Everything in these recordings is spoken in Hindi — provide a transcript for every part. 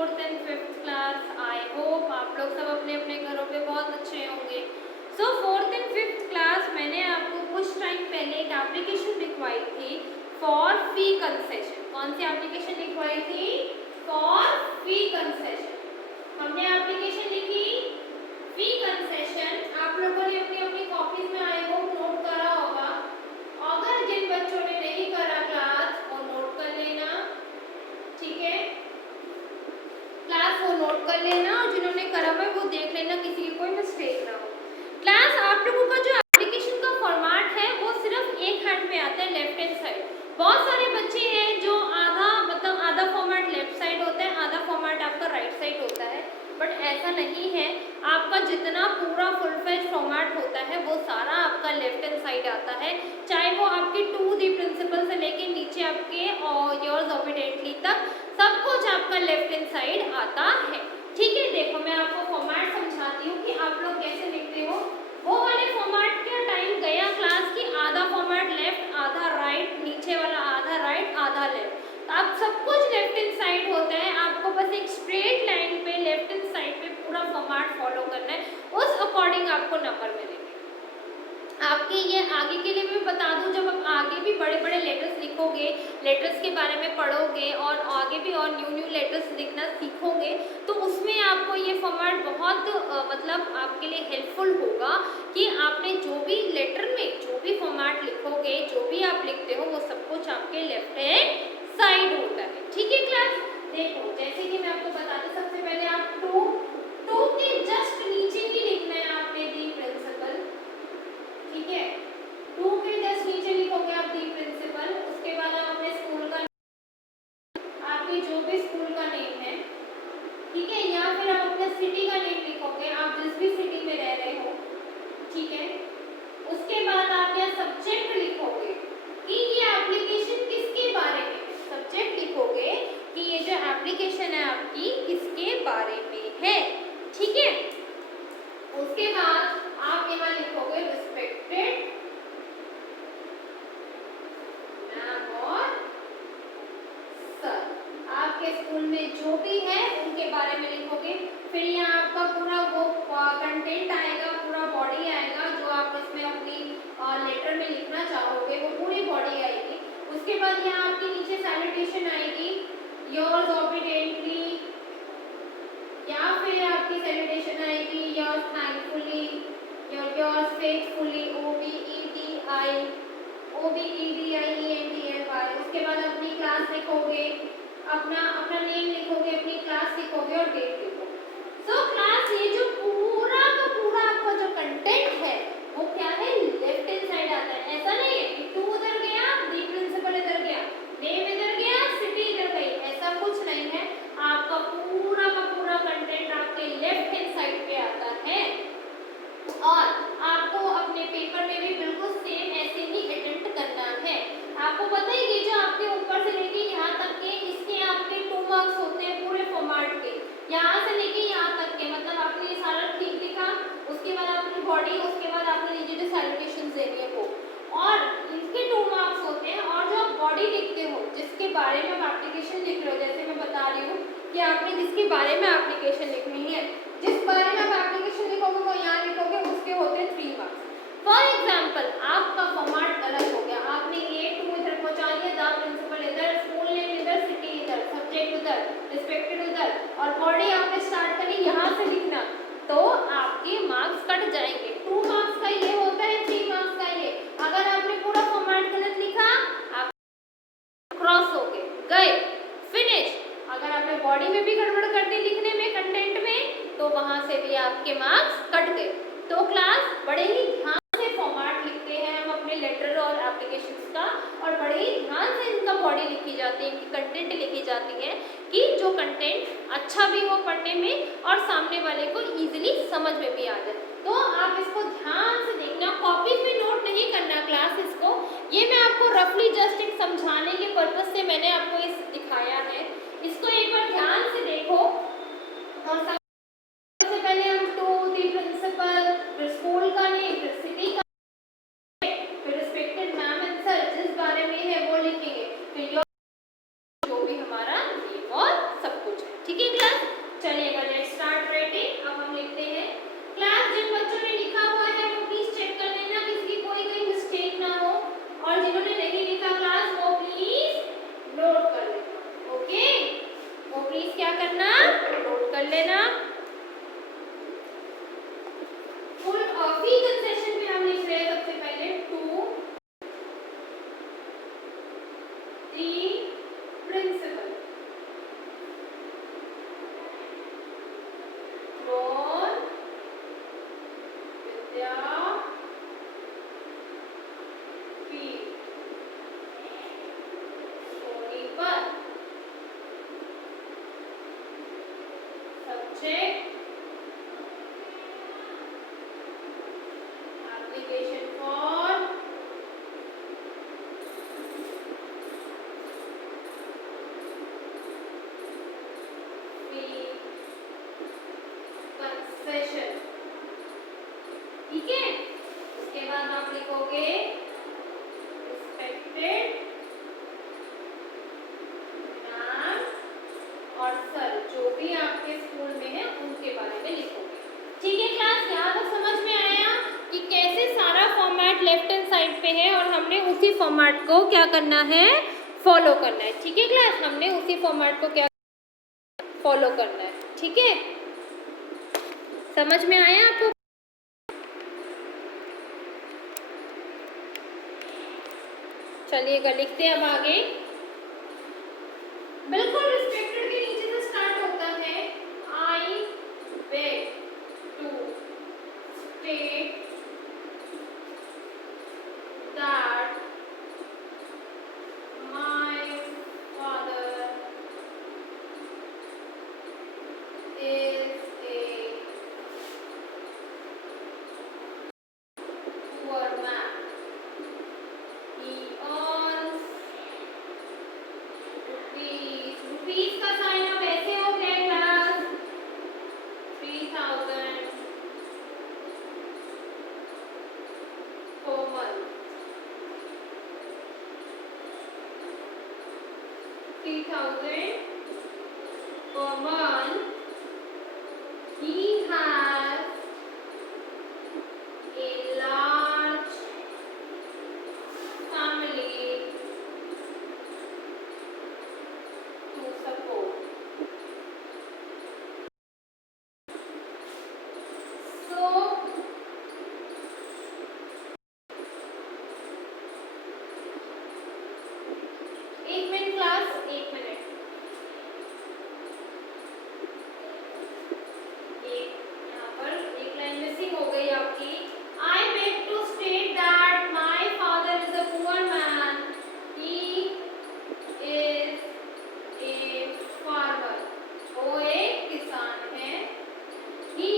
4th and 5th class. I hope आप लोग सब अपने अपने घरों पे बहुत अच्छे होंगे। सो 4th and 5th क्लास मैंने आपको कुछ टाइम पहले एक एप्लीकेशन लिखवाई थी फॉर फी कंसेशन। कौन सी एप्लीकेशन लिखवाई थी? For fee concession. हमने एप्लीकेशन लिखी फी कंसेशन। आप लोगों ने अपनी अपनी कॉपीज में आई होप नोट करा होगा। अगर जिन बच्चों ने नहीं करा क्लास वो नोट कर लेना, ठीक है? क्लास वो नोट कर लेना और जिन्होंने करा हुआ है वो देख लेना किसी की कोई मिस्टेक ना हो। क्लास आप लोगों का जो एप्लीकेशन का फॉर्मेट है वो सिर्फ एक हैंड में आता है, लेफ्ट हैंड साइड। बहुत सारे बच्चे हैं जो आधा फॉर्मेट लेफ्ट साइड होता है, आधा फॉर्मेट आपका राइट साइड होता है, बट ऐसा नहीं है। आपका जितना पूरा फुल फ्लेज फॉर्मेट होता है वो सारा आपका लेफ्ट हैंड साइड आता है, चाहे वो आपके टू दी प्रिंसिपल से लेके नीचे आपके और योर्स ऑबिडेंटली तक सब कुछ आपका लेफ्ट हैंड साइड आता है, ठीक है? देखो मैं आपको फॉर्मेट समझाती हूँ कि आप लोग कैसे लिखते हो। वो वाले फॉर्मेट का टाइम गया क्लास की, आधा फॉर्मेट लेफ्ट आधा राइट, नीचे वाला आधा राइट आधा लेफ्ट। अब सब कुछ लेफ्ट हैंड साइड होता है, आपको बस एक स्ट्रेट लाइन पे लेफ्ट हैंड साइड पे पूरा फॉर्मेट फॉलो करना है, उस अकॉर्डिंग आपको नंबर मिलेंगे। आपके ये आगे के लिए मैं बता दूं, जब आप आगे भी बड़े बड़े लेटर्स लिखोगे, लेटर्स के बारे में पढ़ोगे और आगे भी और न्यू लेटर्स लिखना सीखोगे तो उसमें आपको ये फॉर्मेट बहुत मतलब आपके लिए हेल्पफुल होगा कि आपने जो भी लेटर में जो भी फॉर्मेट लिखोगे, जो भी आप लिखते हो वो सब कुछ आपके लेफ्ट हैंड साइड होता है, ठीक है क्लास? देखो जैसे कि मैं आपको बताती, सबसे पहले आप टू के जस्ट नीचे ही लिखना है आपने दी प्रिंसिपल, ठीक है? टू के जस्ट नीचे लिखोगे आप दी प्रिंसिपल। उसके बाद आप अपने स्कूल का, आपके जो भी स्कूल का नेम है, ठीक है? या फिर आप अपने सिटी का नेम लिखोगे, आप जिस भी सिटी में रह रहे हो, ठीक है? उसके बाद आप यहाँ सब्जेक्ट लिखोगे कि ये एप्लीकेशन किसके बारे में है। सब्जेक्ट लिखोगे कि ये जो एप्लीकेशन है आपकी किसके बारे में है, ठीक है? उसके बाद आप यहाँ लिखोगे रिस्पेक्टेड मैम और सर। आपके स्कूल में जो भी है उनके बारे में लिखोगे। फिर यहाँ आपका पूरा वो कंटेंट आएगा, पूरा बॉडी आएगा जो आप इसमें अपनी लेटर में लिखना चाहोगे, वो पूरी बॉडी आएगी। उसके बाद यहाँ आपके नीचे सैल्यूटेशन आएगी, योर्स ऑबिडेंटली, या फिर आपकी सैल्यूटेशन आएगी yours thankfully, yours faithfully, OBEDIENTLY। उसके बाद अपनी क्लास लिखोगे, अपना नेम लिखोगे, अपनी क्लास लिखोगे और डेट लिखोगे। सो क्लास ये जो पूरा का पूरा आपका जो कंटेंट है वो क्या है? लेफ्ट हैंड साइड आता है। ऐसा नहीं है कि टू उधर गया, दी प्रिंसिपल इधर गया, नेम इधर गया, सिटी इधर गई, ऐसा कुछ नहीं है। आपका पूरा का पूरा कंटेंट आपके लेफ्ट हैंड साइड पे आता है और आपको अपने पेपर में भी बिल्कुल सेम ऐसे ही अटेम्प्ट करना है। आपको पता है ये जो आपके ऊपर से लेके यहाँ तक के, इसके आपके 2 मार्क्स होते हैं पूरे फॉर्मेट के, यहाँ से लेके यहाँ तक के, मतलब आपने ये सारा ठीक लिखा, उसके बाद आपकी बॉडी, उसके बाद आपने नीचे जो सैल्यूटेशन देनी है वो, और इनके 2 मार्क्स होते हैं। और जो आप बॉडी लिखते हो, जिसके बारे में आप एप्लीकेशन लिख रहे हो, जैसे मैं बता रही हूँ कि आपने जिसके बारे में एप्लीकेशन लिखनी है, जिस बारे में आप एप्लीकेशन लिखोगे वो यहाँ लिखोगे, उसके होते हैं 3 मार्क्स। फॉर एग्जाम्पल आपका फॉर्मेट अलग हो गया, आपने ये टू इधर पहुँचा दिया, द प्रिंसिपल इधर, स्कूल नेम इधर, सिटी इधर, सब्जेक्ट उधर, रिस्पेक्टेड उधर, और बॉडी आपने स्टार्ट करी यहाँ से लिखना, तो आपके मार्क्स कट जाएंगे। 2 मार्क्स का ये होता है, 3 मार्क्स का ये। अगर आपने पूरा फॉर्मेट गलत लिखा, आप क्रॉस हो गए, फिनिश। अगर आपने बॉडी में भी गड़बड़ कर दी लिखने में, कंटेंट में, तो वहां से भी आपके मार्क्स कट गए। तो क्लास बड़े ही ध्यान से फॉर्मेट लिखते हैं हम अपने लेटर और एप्लीकेशंस का, और बड़े ही ध्यान से इनका बॉडी लिखी जाती है, इनकी कंटेंट लिखी जाती है कि जो कंटेंट अच्छा भी हो पढ़ने में और सामने वाले को इजीली समझ में भी आ जाए। तो आप इसको ध्यान से देखना, कॉपी पे नोट नहीं करना क्लास इसको। ये मैं आपको रफली जस्ट एक समझाने के पर्पज से मैंने आपको इस दिखाया है, इसको एक बार ध्यान से देखो। और सबसे पहले हम टू दी प्रिंसिपल, फिर स्कूल का नेम, फिर सिटी का, फिर रिस्पेक्टेड मैम एंड सर जिस बारे में है वो लिखेंगे, फिर जो भी हमारा नेम और सब कुछ है, ठीक है class? principal. Throne, Vidya, feet. Sonipat, subject, application for, fee, concession. ठीक है, उसके बाद आप लिखोगे रिस्पेक्टेड मैम और सर, जो भी आपके स्कूल में है उनके बारे में लिखोगे। ठीक है क्लास, यहाँ तक समझ में आया कि कैसे सारा फॉर्मेट लेफ्ट हैंड साइड पे है और हमने उसी फॉर्मेट को क्या करना है, फॉलो करना है। ठीक है क्लास, हमने उसी फॉर्मेट को क्या फॉलो करना है। ठीक है, समझ में आया आपको? चलिएगा लिखते हैं अब आगे। बिल्कुल रिस्ट्रिक्टेड के नीचे से स्टार्ट होता है। I beg to state that my father is a poor man. He earns rupees. Rupees का साइन अब ऐसे हो गया class, 3000 per month. 3000 per month. He has a large family to support. So, एक मिनट क्लास, एक मिनट, एक यहाँ पर एक लाइन मिसिंग हो गई आपकी। I beg to state that my father is a poor man. He is a farmer. वो एक किसान है। He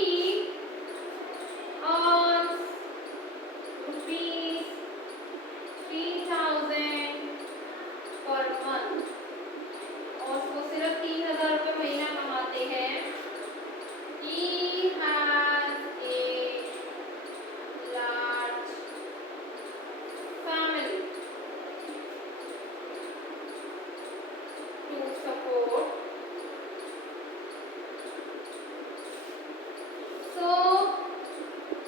earns rupees 3000 per month. और वो सिर्फ 3000 रुपये महीना कमाते हैं। He has a large family to support. So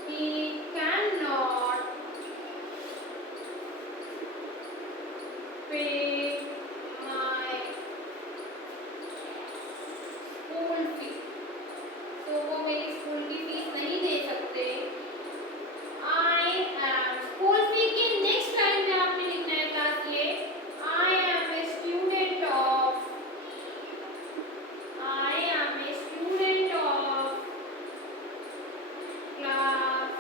he cannot pay my school fee. तो वो मेरी स्कूल की फीस नहीं दे सकते। I am, स्कूल फी के नेक्स्ट लाइन में आपने लिखना है क्लास ये, I am a student of, I am a student of class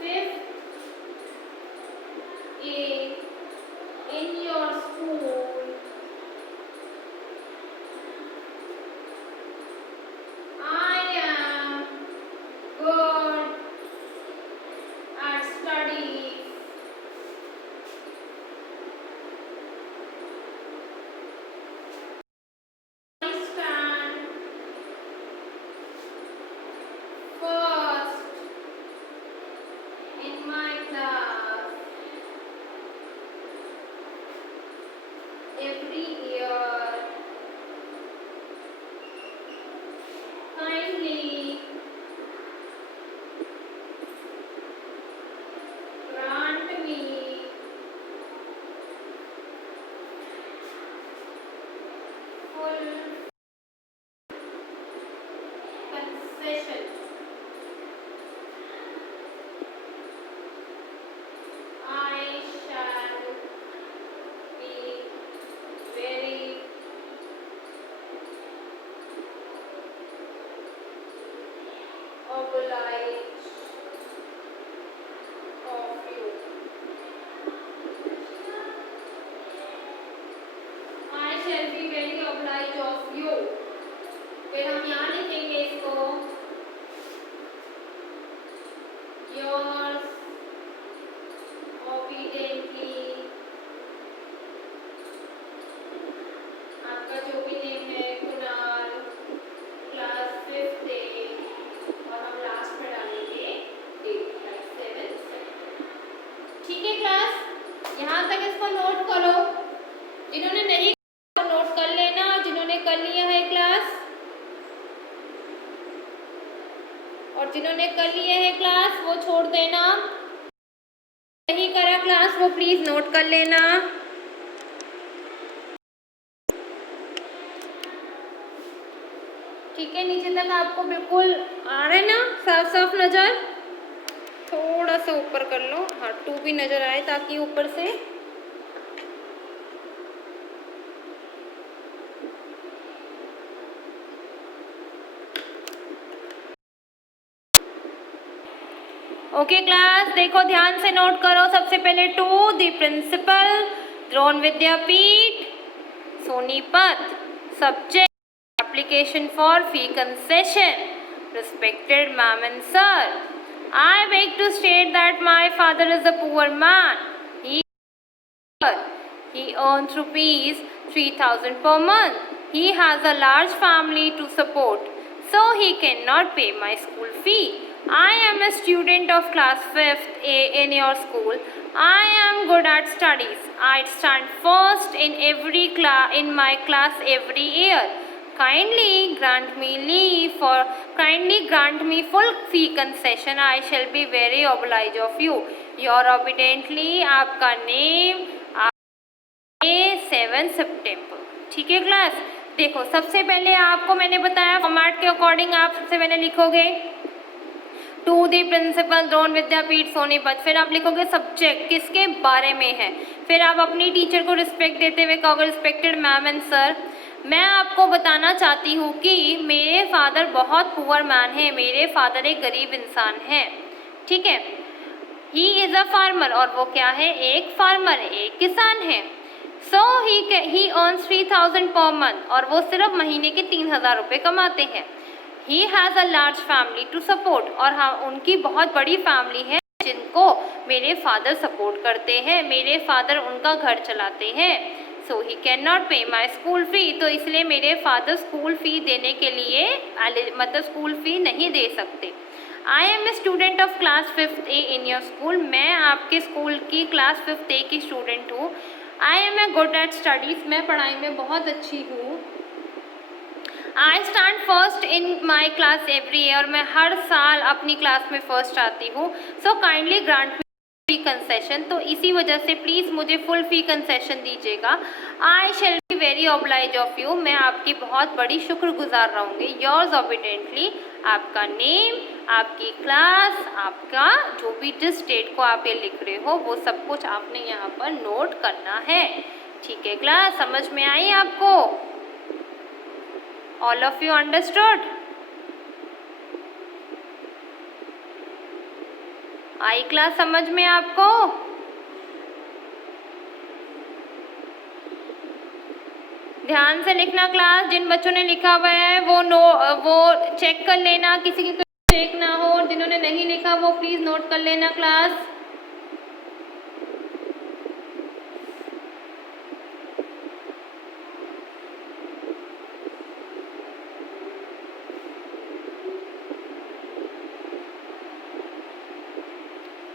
5th A in your school. I am good at studies. I stand first in my class every year. Kindly grant me full concession. I shall be very obliged of you. I shall be very obliged of you. फिर हम यहाँ लिखेंगे इसको yours obediently. आपका जो भी नेम है कुणाल, क्लास 5th A, और हम लास्ट में डालेंगे डेट 7th। ठीक है क्लास, यहाँ तक इसको नोट करो। जिन्होंने नहीं तो नोट कर लेना, जिन्होंने कर लिया है क्लास, और जिन्होंने कर लिए है क्लास वो छोड़ देना, नहीं करा क्लास वो प्लीज नोट कर लेना। ठीक है, नीचे तक आपको बिल्कुल आ रहा है ना, साफ साफ नजर? थोड़ा सा ऊपर कर लो, हाँ 2 भी नजर आए ताकि ऊपर से। ओके क्लास, देखो ध्यान से नोट करो। सबसे पहले to the principal, Drona Vidyapeeth, Sonipat. Subject application for fee concession. Respected ma'am and sir, I beg to state that my father is a poor man. He earns rupees 3,000 per month. He has a large family to support, so he cannot pay my school fee. I am a student of class 5th A in your school. I am good at studies. I stand first in my class every year. Kindly grant me full fee concession. I shall be very obliged of you. Your obediently, आपका नेम 7 सितंबर। ठीक है क्लास, देखो सबसे पहले आपको मैंने बताया फॉर्मेट के अकॉर्डिंग आप सबसे पहले लिखोगे to the principal, Drona Vidyapeeth, Sonipat. फिर आप लिखोगे सब्जेक्ट किसके बारे में है। फिर आप अपनी टीचर को रिस्पेक्ट देते हुए कहोगे रिस्पेक्टेड मैम एंड सर, मैं आपको बताना चाहती हूँ कि मेरे फादर बहुत पुअर मैन है, मेरे फादर एक गरीब इंसान है। ठीक है, ही इज़ अ फार्मर, और वो क्या है, एक फार्मर, एक किसान है। सो ही अर्न्स 3,000 पर मंथ, और वो सिर्फ महीने के 3,000 रुपये कमाते हैं। He has a large family to support, और हाँ उनकी बहुत बड़ी फैमिली है जिनको मेरे फादर सपोर्ट करते हैं, मेरे फादर उनका घर चलाते हैं। सो ही कैन नॉट पे माई स्कूल फ़ी, तो इसलिए मेरे फादर स्कूल फ़ी देने के लिए मतलब स्कूल फ़ी नहीं दे सकते। I am a student of class 5th A in your school, मैं आपके स्कूल की क्लास 5th A की स्टूडेंट हूँ। I am a good at studies, मैं पढ़ाई में बहुत अच्छी हूँ। I stand first in my class every year, मैं हर साल अपनी क्लास में फर्स्ट आती हूँ। So kindly grant fee concession, तो इसी वजह से प्लीज़ मुझे फुल फी कंसेशन दीजिएगा। I shall be very oblige of you, मैं आपकी बहुत बड़ी शुक्रगुजार रहूँगी। योर्स ऑबिडेंटली, आपका नेम, आपकी क्लास, आपका जो भी जिस डेट को आप ये लिख रहे हो वो सब कुछ आपने यहाँ पर नोट करना है। ठीक है क्लास, समझ में आई आपको? All of you understood? I class समझ में आपको? ध्यान से लिखना क्लास, जिन बच्चों ने लिखा हुआ है वो चेक कर लेना, किसी की चेक ना हो, और जिन्होंने नहीं लिखा वो प्लीज़ नोट कर लेना क्लास।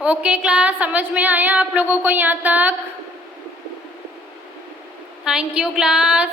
ओके क्लास, समझ में आया आप लोगों को यहाँ तक? Thank you class.